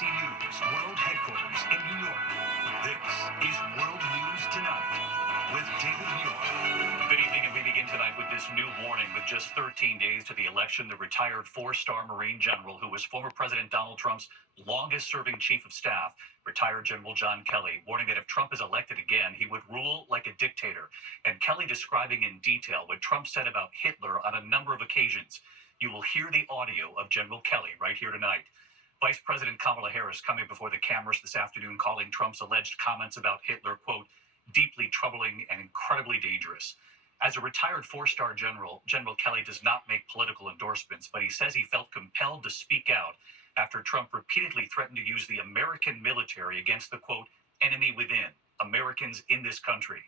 NBC News World Headquarters in New York. This is World News Tonight with David Muir. Good evening, and we begin tonight with this new warning. With just 13 days to the election, the retired four-star Marine general who was former President Donald Trump's longest-serving chief of staff, retired General John Kelly, warning that if Trump is elected again, he would rule like a dictator. And Kelly describing in detail what Trump said about Hitler on a number of occasions. You will hear the audio of General Kelly right here tonight. Vice President Kamala Harris coming before the cameras this afternoon, calling Trump's alleged comments about Hitler, quote, deeply troubling and incredibly dangerous. As a retired four-star general, General Kelly does not make political endorsements, but he says he felt compelled to speak out after Trump repeatedly threatened to use the American military against the, quote, enemy within, Americans in this country.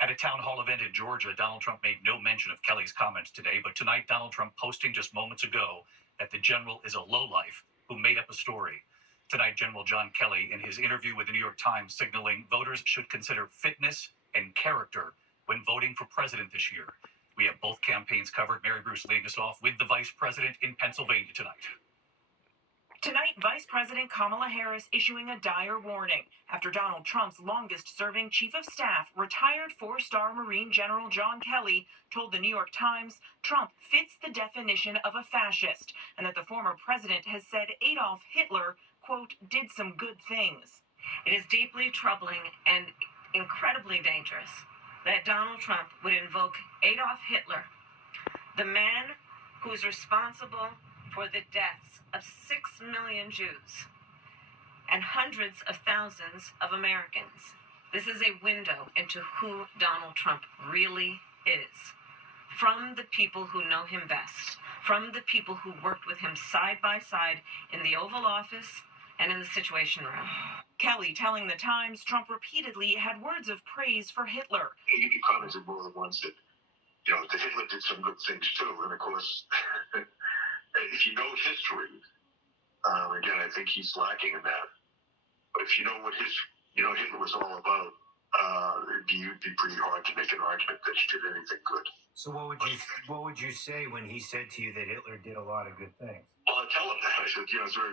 At a town hall event in Georgia, Donald Trump made no mention of Kelly's comments today, but tonight Donald Trump posting just moments ago that the general is a lowlife who made up a story. Tonight, General John Kelly, in his interview with the New York Times, signaling voters should consider fitness and character when voting for president this year. We have both campaigns covered. Mary Bruce leading us off with the vice president in Pennsylvania tonight. Tonight, Vice President Kamala Harris issuing a dire warning after Donald Trump's longest-serving chief of staff, retired four-star Marine General John Kelly, told the New York Times Trump fits the definition of a fascist and that the former president has said Adolf Hitler, quote, did some good things. It is deeply troubling and incredibly dangerous that Donald Trump would invoke Adolf Hitler, the man who's responsible for the deaths of 6 million Jews and hundreds of thousands of Americans. This is a window into who Donald Trump really is. From the people who know him best, from the people who worked with him side by side in the Oval Office and in the Situation Room. Kelly telling the Times Trump repeatedly had words of praise for Hitler. He commented more than once that, that Hitler did some good things too. And of course, if you know history, again, I think he's lacking in that. But if you know what Hitler was all about, it'd be pretty hard to make an argument that he did anything good. So what would you say when he said to you that Hitler did a lot of good things? Well, I tell him that. I said, sir,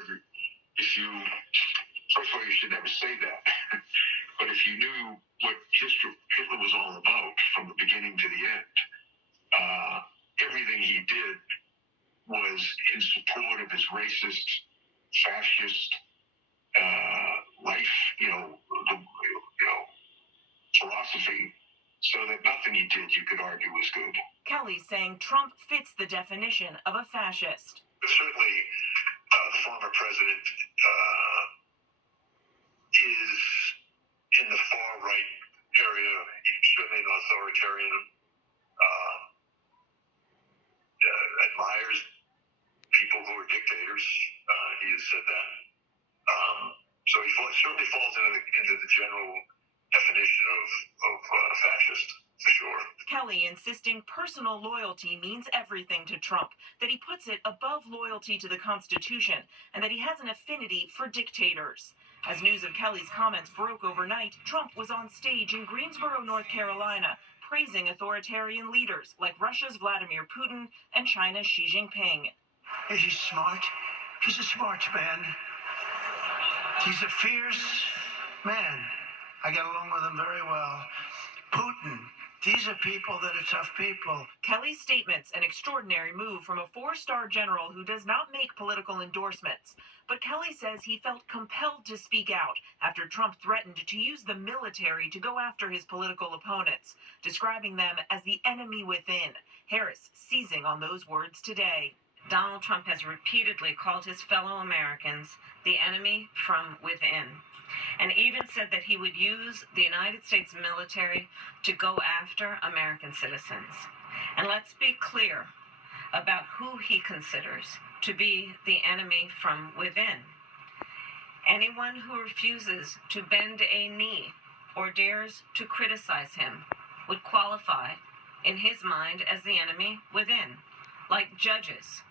first of all, you should never say that. But if you knew what Hitler was all about from the beginning to the end, everything he did was in support of his racist, fascist life, philosophy, so that nothing he did you could argue was good. Kelly saying Trump fits the definition of a fascist. Certainly, the former president is in the far right area. He's certainly an authoritarian. Admires people who are dictators. He has said that. So he certainly falls into the general definition of fascist, for sure. Kelly insisting personal loyalty means everything to Trump, that he puts it above loyalty to the Constitution, and that he has an affinity for dictators. As news of Kelly's comments broke overnight, Trump was on stage in Greensboro, North Carolina, praising authoritarian leaders like Russia's Vladimir Putin and China's Xi Jinping. Is he smart? He's a smart man. He's a fierce man. I get along with him very well. Putin. These are people that are tough people. Kelly's statements, an extraordinary move from a four-star general who does not make political endorsements. But Kelly says he felt compelled to speak out after Trump threatened to use the military to go after his political opponents, describing them as the enemy within. Harris seizing on those words today. Donald Trump has repeatedly called his fellow Americans the enemy from within, and even said that he would use the United States military to go after American citizens. And let's be clear about who he considers to be the enemy from within. Anyone who refuses to bend a knee or dares to criticize him would qualify, in his mind, as the enemy within, like judges,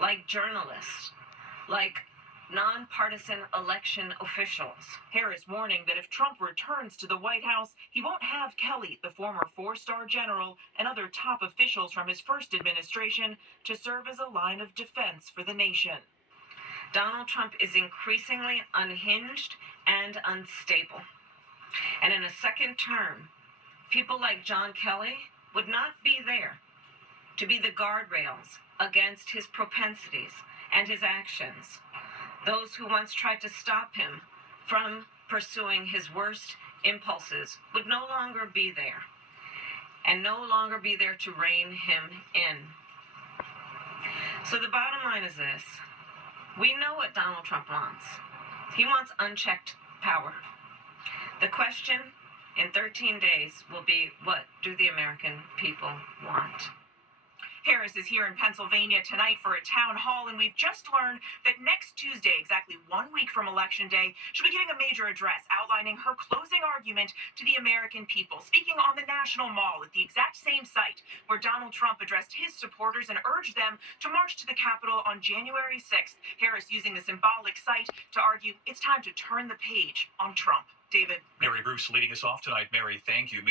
like journalists, like nonpartisan election officials. Harris warning that if Trump returns to the White House, he won't have Kelly, the former four-star general, and other top officials from his first administration to serve as a line of defense for the nation. Donald Trump is increasingly unhinged and unstable. And in a second term, people like John Kelly would not be there to be the guardrails against his propensities and his actions. Those who once tried to stop him from pursuing his worst impulses would no longer be there, and no longer be there to rein him in. So the bottom line is this. We know what Donald Trump wants. He wants unchecked power. The question in 13 days will be, what do the American people want? Harris is here in Pennsylvania tonight for a town hall, and we've just learned that next Tuesday, exactly 1 week from Election Day, she'll be giving a major address outlining her closing argument to the American people, speaking on the National Mall at the exact same site where Donald Trump addressed his supporters and urged them to march to the Capitol on January 6th. Harris using the symbolic site to argue it's time to turn the page on Trump. David. Mary Bruce leading us off tonight. Mary, thank you.